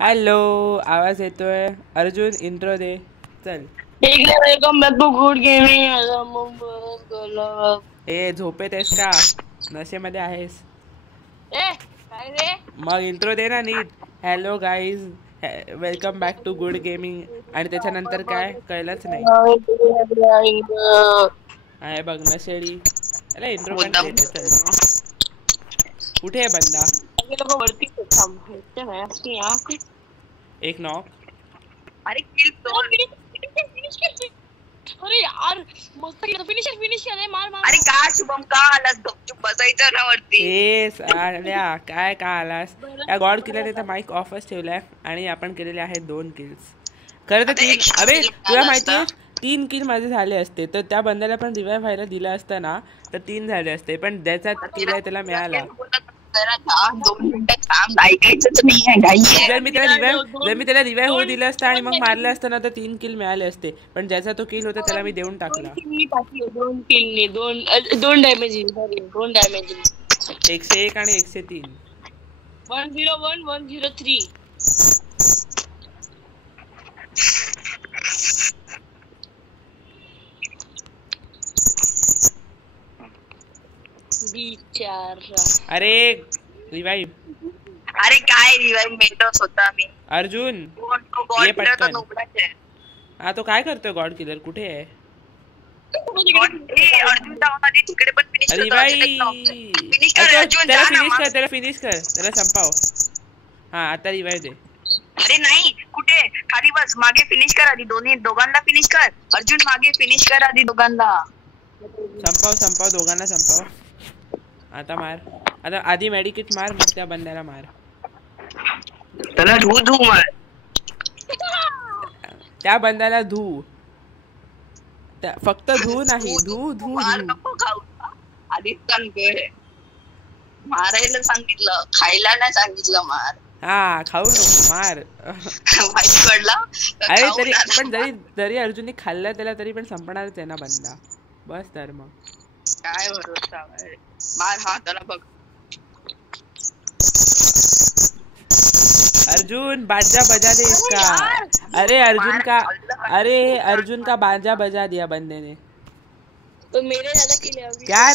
हॅलो, आवाज येतोय? अर्जुन इंट्रो दे. चल. Welcome back to good gaming. ए झोपेत आहेस का? नशेमध्ये आहेस? काय रे? मग इंट्रो दे ना neat. Hello guys, welcome back to good Gaming. आणि त्याच्यानंतर काय कळलंच नाही. आहे बघ नशेडी. अरे इंट्रो पण दे. चल. कुठे आहे बंदा? एक नॉक. अरे अरे यार मस्त फिनिश कर. मार. अरे का शुभम का आलास? गपचूप बसायचं ना वरती. साल्या काय का आलास? या गॉड किलरने तर माईक ऑफच ठेवलाय आणि आपण केलेले आहेत 2 किल्स. खरं तर 3. अरे तुला माहितीये 3 किल माझे झाले असते तर त्या बंद्याला पण रिवाइव्ह व्हायला दिला असता ना तर 3 झाले असते. पण ज्याचा किल आहे त्याला मिळाला. जर मी त्याला रिवाइव्ह होऊ दिलं असतं आणि मग मारलं असतं ना तर 3 किल मिळाले असते. पण ज्याचा तो किल होता त्याला मी देऊन टाकला. 2 डॅमेज 101 आणि 103. 101 103. बिचारा. अरे रिवाइव. अरे काय रिवाइव मेंटोस होता मी. अर्जुन ये पटकन. हा तो काय करतोय गॉड किलर? कुठे आहे? अर्जुन तिकडे पण फिनिश त्याला फिनिश कर. त्याला संपाव. हा आता रिवाइव दे. अरे नाही कुठे? खाली बस. मागे फिनिश कर आधी. दोघांना फिनिश कर. अर्जुन मागे फिनिश कर आधी दोघांना. संपाव दोघांना संपाव. आता मार. आता आधी मेडिकेट मार मग त्या बंद्याला मार. त्याला धू मार. त्या बंद्याला धू. फक्त धू नाही. धू आधीच सांगतोय. मारायला सांगितलं, खायला नाही सांगितलं. मार. हा खाऊ नको मार. अरे तरी पण जरी अर्जुनने खाल्लं त्याला तरी पण संपणारच आहे ना बंदा. बस तर मग काय भरोसा. मार. हा त्याला बघ. अर्जुन बाजा बजा दे इसका. अर्जुन का बाजा बजा दिया बंदे ने. तो मेरे ज्यादा किल है. क्या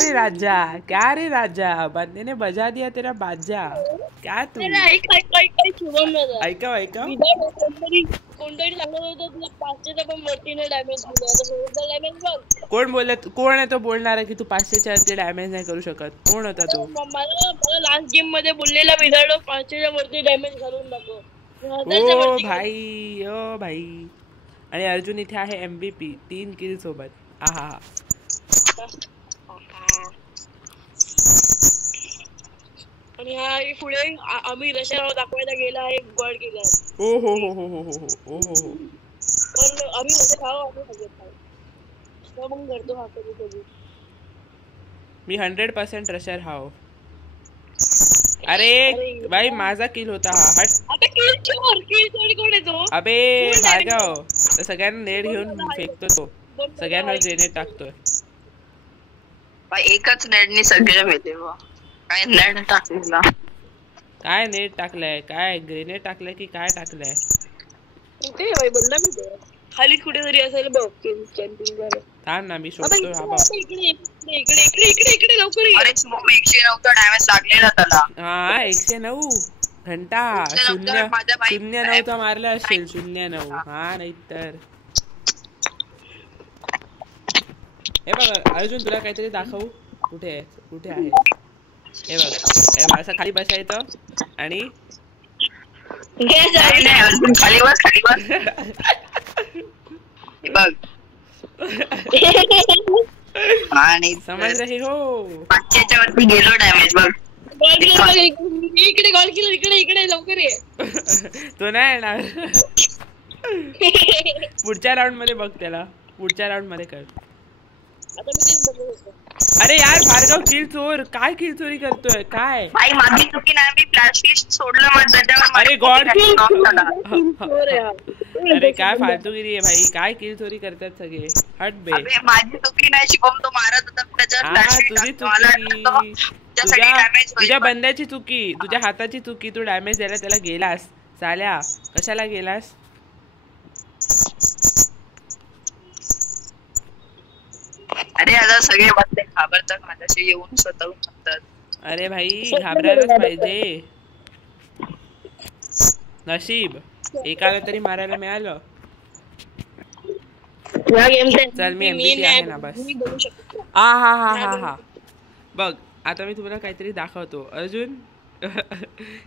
रे राजा बंदे ने बजा दिया तेरा बाजा. क्या तू ऐका कोणतरी सांगत होतं तुला 500चा पण वरतीने डॅमेज दिला. कोण आहे तो बोलणार आहे की तू 500च्या वरती डॅमेज नाही करू शकत? कोण होता तो? मला लास्ट गेम मध्ये बोललेला विधाडो 500च्या वरती डॅमेज घालून दाखव. ओ भाई. आणि अर्जुन इथे आहे MVP 3 किल सोबत. आहा. आणि हा पुढे आम्ही रशियाला दाखवायला गेला आहे गॉड किलर. हो. पण आम्ही मध्ये खाऊ मग करतो हा कधी. मी 100% रशर हाव. अरे भाई माझा किल होता हा. हट. आता किल चोरी कोण येतो? अबे भागाव. सगळ्यांना नेट घेऊन फेकतो तो. सगळ्यांवर ग्रेनेड टाकतोय. एकच नेटनी सगळे मिळते. काय नेट टाकला? काय नेट टाकलाय? काय ग्रेनेड टाकलाय की काय टाकलाय? ते भाई बोलला मी ते. खाली कुठेतरी असेल बघ. कॅम्पिंग झालं. थांब ना मी शोधतोय. हा बघ. इकडे लवकर ये. अरे 109 डॅमेज लागलेला त्याला. हा 109 घंटा. 0 तर मारला असेल. 0-9. हा नाहीतर हे बघ अर्जुन तुला काहीतरी दाखवू. कुठे आहे? हे बघ असं खाली बसायचं आणि खाली बस बघ. आणि समज रही हो. 500च्या वरती गेलो डॅमेज बघ. इकडे गॉल किलर इकडे लवकर ये. तो नाही येणार. पुढच्या राऊंड मध्ये बघ त्याला. पुढच्या राऊंड मध्ये कर. आता मी तेच बघत होतो. अरे यार भार्गव किल चोर. काय किल चोरी करतोय? काय भाई माझी चुकी नाही. मी फ्लॅश सोडलं माझं. अरे गॉड चोर आहे. अरे काय फालतूगिरी आहे भाई, काय किल चोरी करतात सगळे, हट बे. अबे माझी चुकी नाही, शिवम तो मारत होता त्याच्यावर तुझी चुकी, तुझ्या बंद्याची चुकी, तुझ्या हाताची चुकी. तू डॅमेज द्यायला त्याला गेलास साल्या, कशाला गेलास? अरे आता सगळे बंदे घाबरतात माझ्याशी येऊन स्वतःहून म्हणतात. अरे भाई घाबरायलाच पाहिजे, नशीब एकाला तरी मारायला मिळालं. चल मी MVP आहे ना बस. हा हा हा हा हा बघ आता मी तुम्हाला काहीतरी दाखवतो अर्जुन.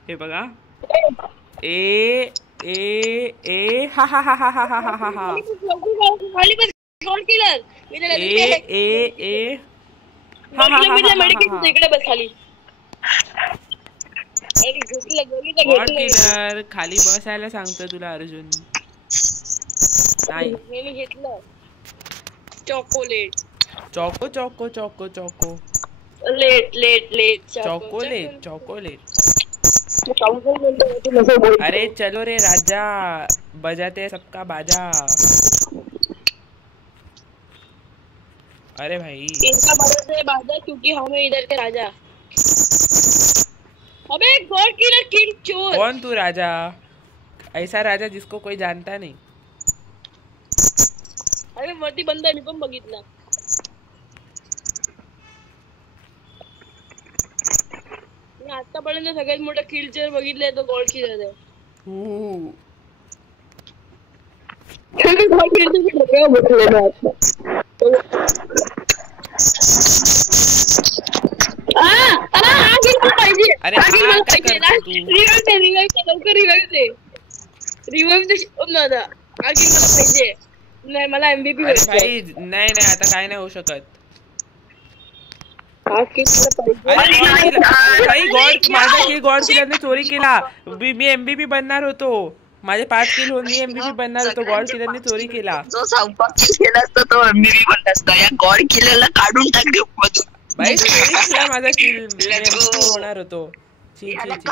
हे बघा, ए ए ए हा हा हा हा हा हा हा हा हा ए ए ए हा हा हा इकडे बस खाली. किलर खाली बसायला सांगतो तुला अर्जुन. नाही मी घेतलं chocolate, choco choco choco choco late late late chocolate chocolate. अरे चलो रे राजा, बजाते सबका बाजा. अरे भाई इनका बजाते बाजा क्योंकि हम इधर के राजा. अबे गॉड किलर किल चोर. कौन तू राजा? ऐसा राजा जिसको कोई जानता नहीं. अरे वरती बंदा मी पण बघितला. मी आतापर्यंत सगळ्यात मोठा किल चोर बघितलाय तो गॉड किलर आहे. नाही मला MVP भाई नाही नाही आता काय नाही होऊ शकत. माझा किल गॉड किलरने चोरी केला. मी MVP बनणार होतो, माझे 5 किल होऊन मी MVP बनणार होतो, गॉड किलरने चोरी केला. जो संपर्क केला असता तो MVP बनला असता. या गॉड किलरला काढून टाक ग्रुप मधून. भाई चोरी केला माझा किल, मी MVP होणार होतो. छी छी छी.